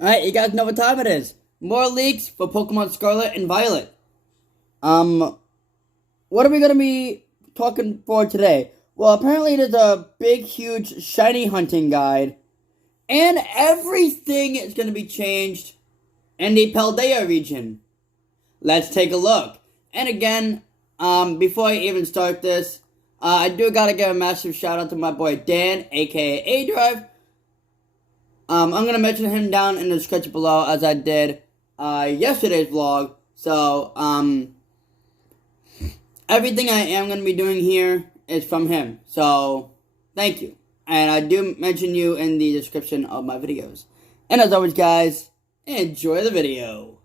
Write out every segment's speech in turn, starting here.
Alright, you guys know what time it is. More leaks for Pokemon Scarlet and Violet. What are we gonna be talking for today? Well, apparently there's a big, huge, shiny hunting guide. And everything is gonna be changed in the Paldea region. Let's take a look. And again, before I even start this, I do gotta give a massive shout out to my boy Dan, aka adrive. I'm gonna mention him down in the description below as I did yesterday's vlog. So, everything I am gonna be doing here is from him. So, thank you. And I do mention you in the description of my videos. And as always, guys, enjoy the video.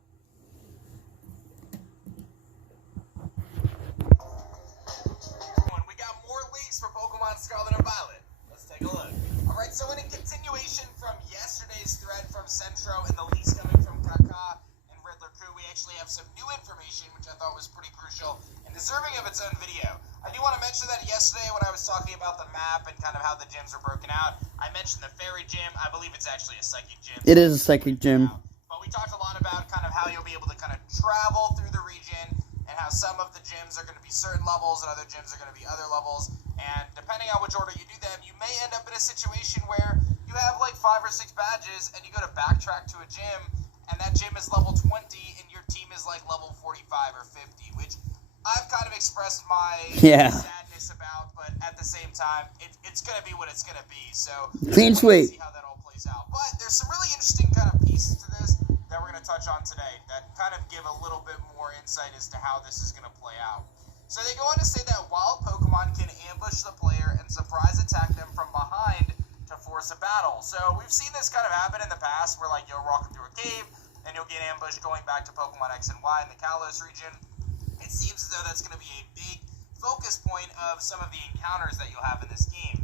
We got more leaks for Pokemon Scarlet and Violet. Let's take a look. Alright, so in a continuation from yesterday's thread from Centro and the leaks coming from Kaka and Riddler Crew, we actually have some new information, which I thought was pretty crucial and deserving of its own video. I do want to mention that yesterday when I was talking about the map and kind of how the gyms are broken out, I mentioned the Fairy Gym. I believe it's actually a Psychic Gym. It is a Psychic Gym. But we talked a lot about kind of how you'll be able to kind of travel through the region and how some of the gyms are going to be certain levels and other gyms are going to be other levels. And depending on which order you do them, you may end up in a situation where you have like 5 or 6 badges and you go to backtrack to a gym and that gym is level 20 and your team is like level 45 or 50, which I've kind of expressed my sadness about, but at the same time, it's going to be what it's going to be. So clean sweep. See how that all plays out. But there's some really interesting kind of pieces to this that we're going to touch on today that kind of give a little bit more insight as to how this is going to play out. So they go on to say that wild Pokemon can ambush the player and surprise attack them from behind to force a battle. So we've seen this kind of happen in the past where like you're walking through a cave and you'll get ambushed going back to Pokemon X and Y in the Kalos region. It seems as though that's going to be a big focus point of some of the encounters that you'll have in this game.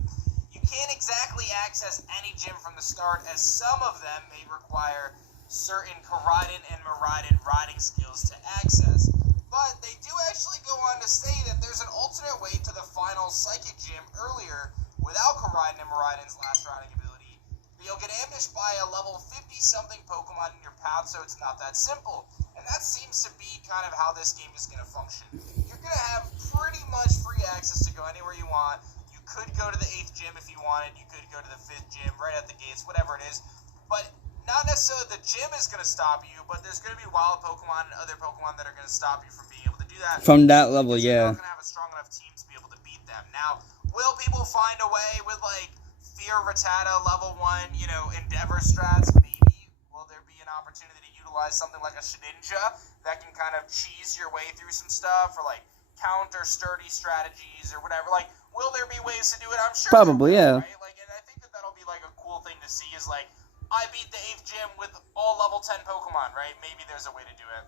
You can't exactly access any gym from the start, as some of them may require certain Koraidon and Miraidon riding skills to access. But they do actually go on to say that there's an alternate way to the final Psychic Gym earlier without Koraidon and Miraidon's last riding ability. But you'll get ambushed by a level 50-something Pokemon in your path, so it's not that simple. And that seems to be kind of how this game is going to function. You're going to have pretty much free access to go anywhere you want. You could go to the 8th gym if you wanted. You could go to the 5th gym right at the gates, whatever it is. But not necessarily the gym is going to stop you, but there's going to be wild Pokemon and other Pokemon that are going to stop you from being able to do that. From that level, You're yeah. not going to have a strong enough team to be able to beat them. Now, will people find a way with, like, Fear Rattata level 1, Endeavor strats? Maybe. Will there be an opportunity to utilize something like a Shedinja that can kind of cheese your way through some stuff, or like counter sturdy strategies or whatever? Like, will there be ways to do it? I'm sure. Probably, yeah. Right? Like, and I think that that'll be like a cool thing to see. Is like, I beat the 8th gym with all level 10 Pokemon, right? Maybe there's a way to do it.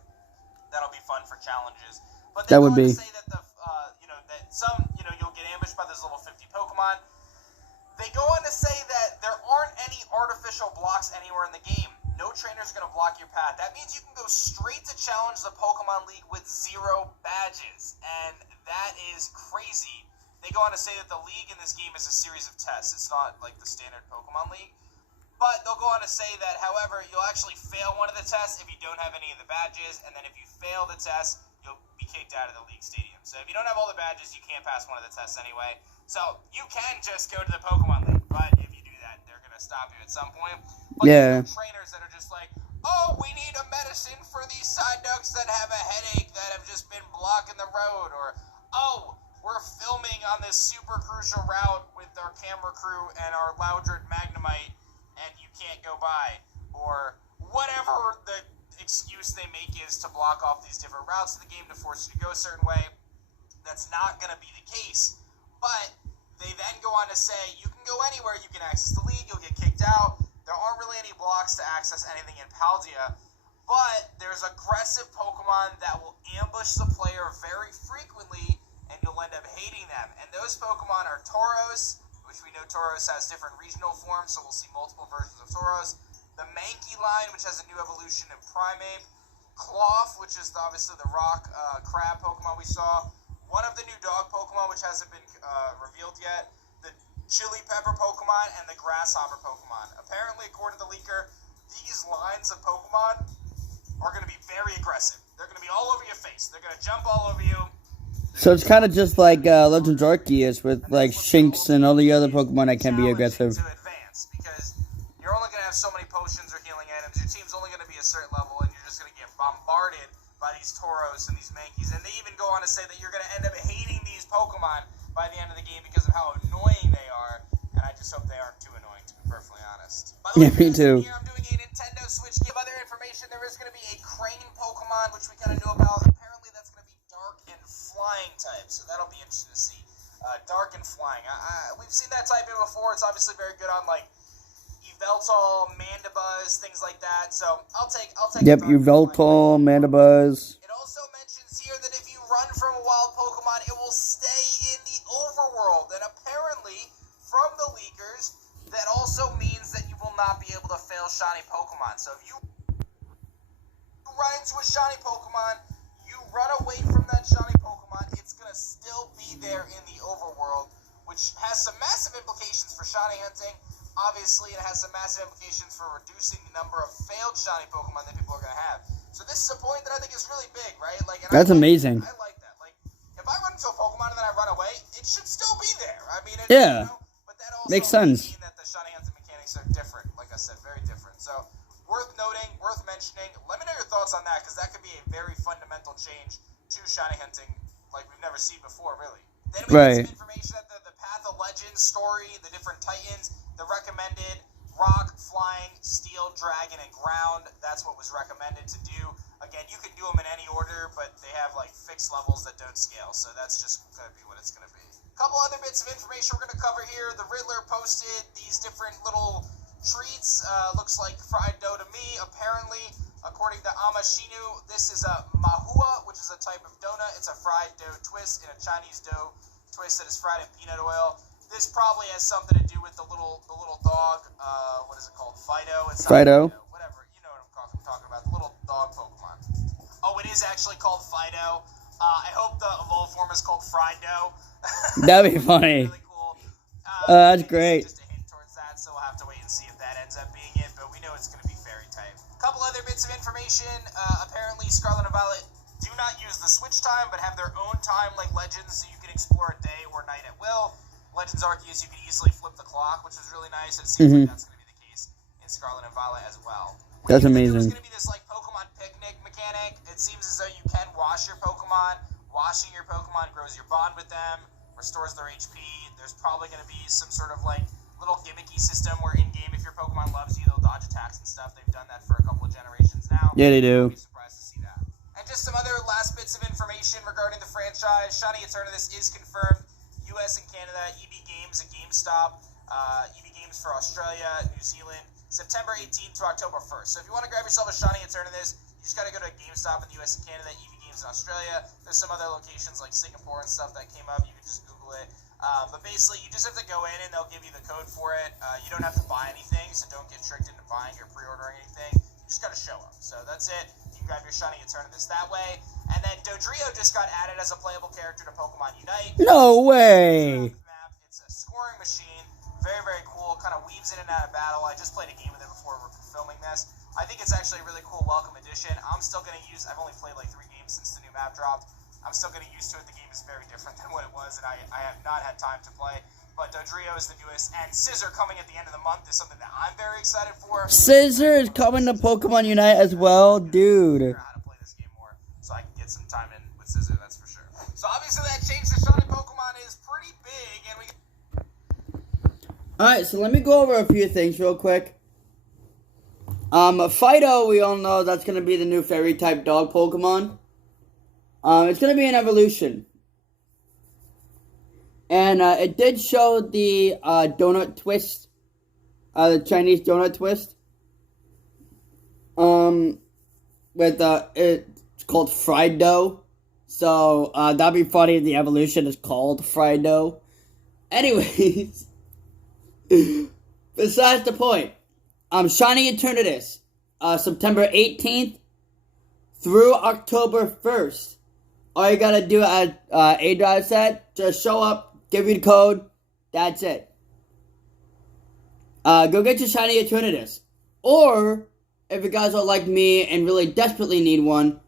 That'll be fun for challenges. But That would be. say that that some you'll get ambushed by those level 50 Pokemon. They go on to say that there aren't any artificial blocks anywhere in the game. No trainer's going to block your path. That means you can go straight to challenge the Pokemon League with 0 badges. And that is crazy. They go on to say that the League in this game is a series of tests. It's not like the standard Pokemon League. But they'll go on to say that, however, you'll actually fail one of the tests if you don't have any of the badges. And then if you fail the test, you'll be kicked out of the League Stadium. So if you don't have all the badges, you can't pass one of the tests anyway. So you can just go to the Pokemon League. But if you do that, they're going to stop you at some point. But Yeah. there's trainers that are just like, oh, we need a medicine for these Psyducks that have a headache that have just been blocking the road. Or, oh, we're filming on this super crucial route with our camera crew and our Loudred Magnemite, and you can't go by. Or whatever the excuse they make is to block off these different routes of the game to force you to go a certain way. That's not going to be the case. But they then go on to say, you can go anywhere, you can access the League, you'll get kicked out. There aren't really any blocks to access anything in Paldea, but there's aggressive Pokemon that will ambush the player very frequently, and you'll end up hating them. And those Pokemon are Tauros, which we know Tauros has different regional forms, so we'll see multiple versions of Tauros. The Mankey line, which has a new evolution in Primeape. Cloth, which is obviously the rock crab Pokemon we saw. One of the new dog Pokemon, which hasn't been revealed yet. The chili pepper Pokemon and the grasshopper Pokemon. Apparently, according to the leaker, these lines of Pokemon are going to be very aggressive. They're going to be all over your face. They're going to jump all over you. So it's kind of just like Legends Arceus with like Shinx and all the other Pokemon that can be aggressive. To advance, because you're only going to have so many potions or healing items. Your team's only going to be a certain level, and you're just going to get bombarded by these Tauros and these Mankeys. And they even go on to say that you're going to end up hating these Pokemon by the end of the game because of how annoying they are. And I just hope they aren't too annoying, to be perfectly honest. By the way, me too. Here I'm doing a Nintendo Switch. Give other information. There is going to be a Crane Pokemon, which we kind of know about. Apparently, that's going to be dark and flying type, so that'll be interesting to see. Dark and flying. We've seen that type in before. It's obviously very good on like Yveltal, Mandibuzz, things like that. So I'll take. Yep, Yveltal, Mandibuzz. It also mentions here that if you run from a wild Pokemon, it will stay in the overworld. And apparently, from the leakers, that also means that you will not be able to fail shiny Pokemon. So if you run into a shiny Pokemon, you run away from that shiny Pokemon, it's going to still be there in the overworld, which has some massive implications for shiny hunting. Obviously, it has some massive implications for reducing the number of failed shiny Pokemon that people are going to have. So this is a point that I think is really big, right? Like, that's amazing. I like that. Like, if I run into a Pokemon and then I run away, it should still be there. I mean, yeah, but that also makes sense. Mean that the shiny hunting mechanics are different. Like I said, very different. So worth noting, worth mentioning. Let me know your thoughts on that, because that could be a very fundamental change to shiny hunting like we've never seen before, really. Then we get some information that the Path of Legends story, the different Titans, the recommended rock, flying, steel, dragon, and ground. That's what was recommended to do. Again, you can do them in any order, but they have like fixed levels that don't scale, so that's just going to be what it's going to be. A couple other bits of information we're going to cover here. The Riddler posted these different little treats. Looks like fried dough to me. Apparently, according to Amashinu, this is a mahua, which is a type of donut. It's a fried dough twist in a Chinese dough twist that is fried in peanut oil. This probably has something to do with the little dog. What is it called? Fido. It's Fido. Whatever. You know what I'm talking about. The little dog Pokemon. Oh, it is actually called Fido. I hope the evolved form is called Frido. That'd be funny. Really cool. That's great. Just a hint towards that, so we'll have to wait and see if that ends up being it. But we know it's going to be fairy type. A couple other bits of information. Apparently, Scarlet and Violet do not use the Switch time, but have their own time like Legends, so you can explore a day or night at will. Legends Arceus, you can easily flip the clock, which is really nice. It seems like that's going to be the case in Scarlet and Violet as well. That's amazing. There's going to be this like Pokemon picnic mechanic. It seems as though you can wash your Pokemon. Washing your Pokemon grows your bond with them, restores their HP. There's probably going to be some sort of like little gimmicky system where in-game, if your Pokemon loves you, they'll dodge attacks and stuff. They've done that for a couple of generations now. Yeah, they do. I'll be surprised to see that. And just some other last bits of information regarding the franchise. Shiny Eternatus is confirmed. US and Canada, EB Games and GameStop, EB Games for Australia, New Zealand, September 18th to October 1st. So if you want to grab yourself a Shiny Eternatus, you just got to go to GameStop in the US and Canada, EB Games in Australia. There's some other locations like Singapore and stuff that came up. You can just Google it. But basically, you just have to go in and they'll give you the code for it. You don't have to buy anything, so don't get tricked into buying or pre-ordering anything. You just got to show up. So that's it. You can grab your Shiny Eternatus that way. And then Dodrio just got added as a playable character to Pokemon Unite. No way! It's a scoring machine. Very, very cool. Kind of weaves in and out of battle. I just played a game with it before we're filming this. I think it's actually a really cool welcome addition. I'm still going to use... I've only played like 3 games since the new map dropped. I'm still getting used to it. The game is very different than what it was, and I have not had time to play. But Dodrio is the newest, and Scissor coming at the end of the month is something that I'm very excited for. Scissor is coming to Pokemon Unite as well, dude. How to play this game more, so I can get some time in with Scissor, that's for sure. So obviously that change to shiny Pokemon is pretty big, and we... Alright, so let me go over a few things real quick. Fido, we all know that's going to be the new fairy-type dog Pokemon. It's going to be an evolution. And it did show the donut twist, the Chinese donut twist. With it's called fried dough. So that'd be funny if the evolution is called fried dough. Anyways, besides the point, Shiny Eternatus, September 18th through October 1st. All you gotta do, as adrive said, just show up, give you the code, that's it. Go get your Shiny Eternatus. Or, if you guys are like me and really desperately need one,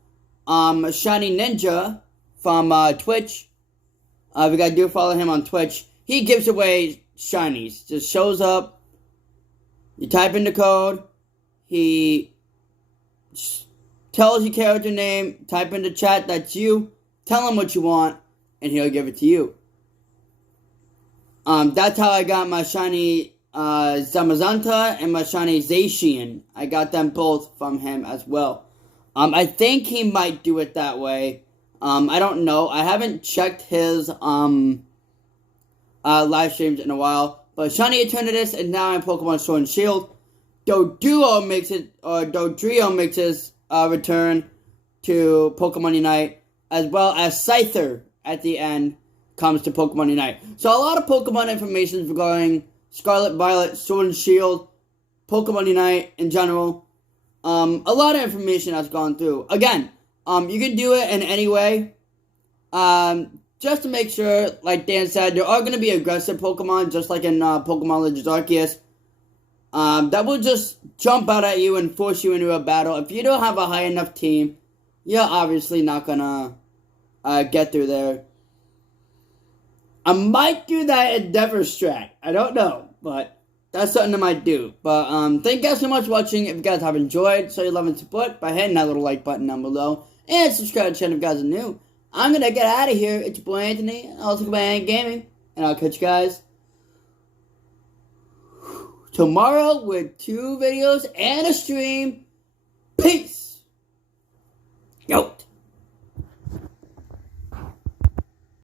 Shiny Ninja from Twitch. If you guys do follow him on Twitch, he gives away shinies. Just shows up. You type in the code. He tells your character name. Type in the chat that's you. Tell him what you want, and he'll give it to you. That's how I got my shiny Zamazenta and my shiny Zacian. I got them both from him as well. I think he might do it that way. I don't know. I haven't checked his live streams in a while. But Shiny Eternatus is now in Pokemon Sword and Shield. Dodrio makes his return to Pokemon Unite, as well as Scyther at the end comes to Pokemon Unite. So a lot of Pokemon information regarding Scarlet, Violet, Sword and Shield, Pokemon Unite in general. A lot of information has gone through. Again, you can do it in any way. Just to make sure, like Dan said, there are going to be aggressive Pokemon, just like in Pokemon Legends Arceus, that will just jump out at you and force you into a battle. If you don't have a high enough team, you're obviously not going to get through there. I might do that in Endeavor Strat. I don't know, but that's something I might do. But thank you guys so much for watching. If you guys have enjoyed, show your love and support by hitting that little like button down below. And subscribe to the channel if you guys are new. I'm going to get out of here. It's your boy Anthony. I'll talk about gaming. And I'll catch you guys tomorrow with 2 videos and a stream. Peace!